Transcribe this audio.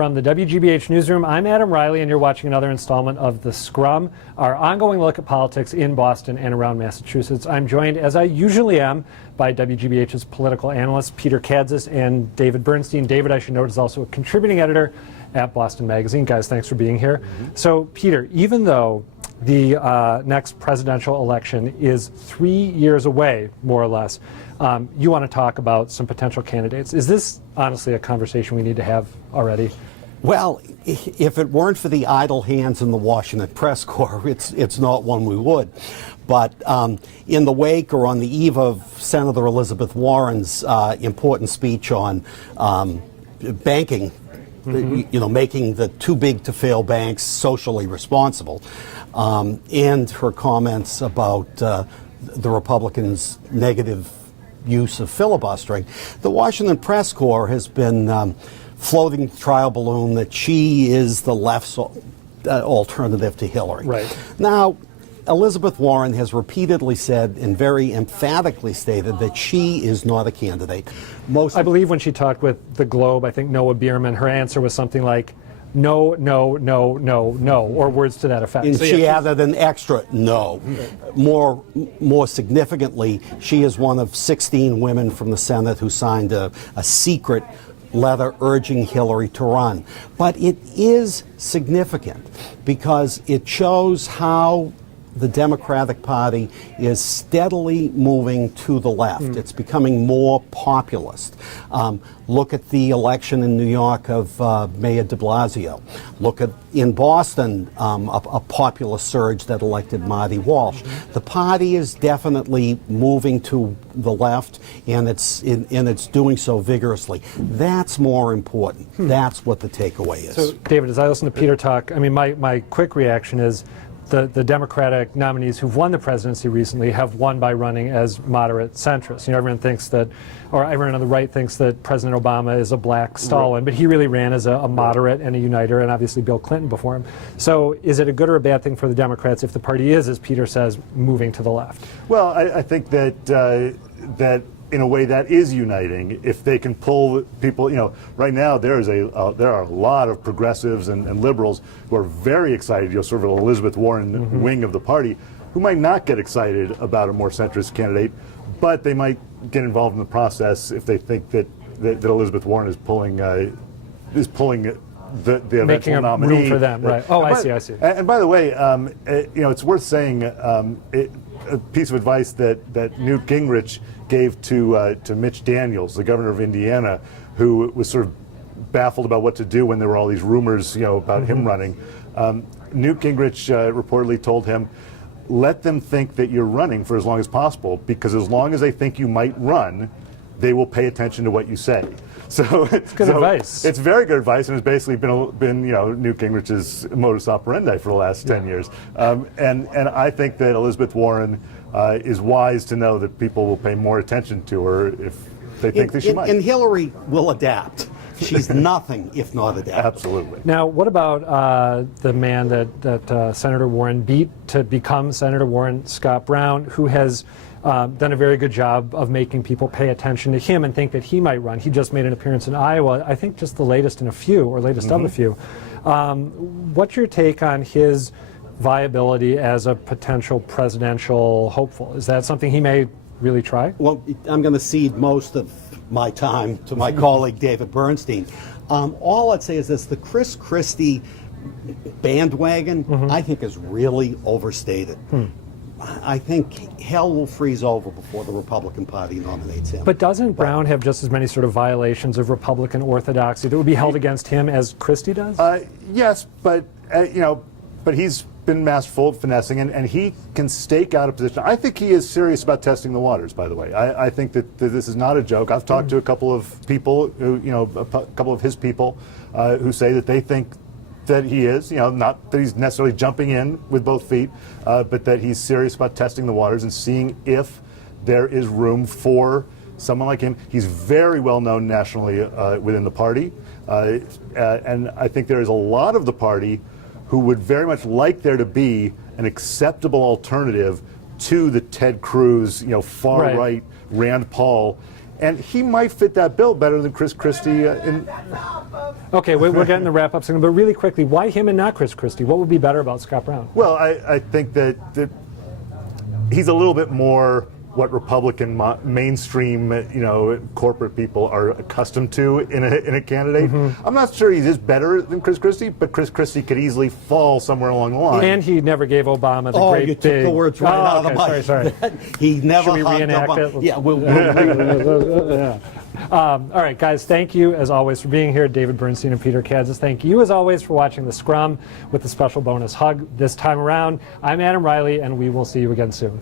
From the WGBH Newsroom, I'm Adam Reilly, and you're watching another installment of The Scrum, our ongoing look at politics in Boston and around Massachusetts. I'm joined, as I usually am, by WGBH's political analysts, Peter Kadzis and David Bernstein. David, I should note, is also a contributing editor at Boston Magazine. Guys, thanks for being here. So, Peter, even though the next presidential election is 3 years away, more or less, you want to talk about some potential candidates. Is this honestly a conversation we need to have already? Well, if it weren't for the idle hands in the Washington press corps, it's not one we would. But in the wake or on the eve of Senator Elizabeth Warren's important speech on banking, making the too big to fail banks socially responsible, and her comments about the Republicans' negative use of filibustering, the Washington press corps has been floating the trial balloon that she is the left's alternative to Hillary. Right. Now, Elizabeth Warren has repeatedly said and very emphatically stated that she is not a candidate. I believe when she talked with the Globe, I think Noah Bierman, her answer was something like, no, no, no, no, no, or words to that effect. And she added an extra no. More significantly, she is one of 16 women from the Senate who signed a secret letter urging Hillary to run. But it is significant because it shows how the Democratic Party is steadily moving to the left. It's becoming more populist. Look at the election in New York of Mayor de Blasio. Look at, in Boston, a populist surge that elected Marty Walsh. The party is definitely moving to the left, and it's doing so vigorously. That's more important. That's what the takeaway is. So, David, as I listen to Peter talk, I mean, my quick reaction is the Democratic nominees who've won the presidency recently have won by running as moderate centrists. You know, everyone thinks that, or everyone on the right thinks that President Obama is a black Stalin, but he really ran as a moderate and a uniter, and obviously Bill Clinton before him. So is it a good or a bad thing for the Democrats if the party is, as Peter says, moving to the left? Well, I think that in a way that is uniting if they can pull people. You know, right now there are a lot of progressives and liberals who are very excited, sort of an Elizabeth Warren wing of the party, who might not get excited about a more centrist candidate, but they might get involved in the process if they think that Elizabeth Warren is pulling the eventual nominee. Making room for them, right? Oh, I see. And by the way, it's worth saying a piece of advice that Newt Gingrich gave to Mitch Daniels, the governor of Indiana, who was sort of baffled about what to do when there were all these rumors, about him running. Newt Gingrich reportedly told him, let them think that you're running for as long as possible, because as long as they think you might run, they will pay attention to what you say. So it's good advice. It's very good advice, and it's basically been Newt Gingrich's modus operandi for the last 10 years. And I think that Elizabeth Warren is wise to know that people will pay more attention to her if they think that she might. And Hillary will adapt. She's nothing if not adaptable. Absolutely. Now, what about the man that Senator Warren beat to become Senator Warren, Scott Brown, who has done a very good job of making people pay attention to him and think that he might run? He just made an appearance in Iowa, I think just the latest in a few, or latest of a few. What's your take on his viability as a potential presidential hopeful? Is that something he may really try? Well, I'm going to cede most of my time to my colleague David Bernstein. All I'd say is this: the Chris Christie bandwagon, I think, is really overstated. I think hell will freeze over before the Republican Party nominates him. But doesn't Brown have just as many sort of violations of Republican orthodoxy that would be held against him as Christie does? Yes, but but he's been masterful at finessing, and he can stake out a position. I think he is serious about testing the waters, by the way. I think that this is not a joke. I've talked to a couple of people who, a couple of his people who say that they think that he is, not that he's necessarily jumping in with both feet, but that he's serious about testing the waters and seeing if there is room for someone like him. He's very well known nationally within the party, and I think there is a lot of the party who would very much like there to be an acceptable alternative to the Ted Cruz, far right Rand Paul And he might fit that bill better than Chris Christie. Okay, we're getting the wrap-up segment, but really quickly, why him and not Chris Christie? What would be better about Scott Brown? Well, I think that he's a little bit more what Republican mainstream, corporate people are accustomed to in a candidate. I'm not sure he is better than Chris Christie, but Chris Christie could easily fall somewhere along the line. And he never gave Obama the great you took big... the words right out of my Sorry. He never Should we hugged reenact Obama. it? Yeah, we'll All right, guys, thank you, as always, for being here. David Bernstein and Peter Kadzis, thank you, as always, for watching The Scrum with the special bonus hug this time around. I'm Adam Reilly, and we will see you again soon.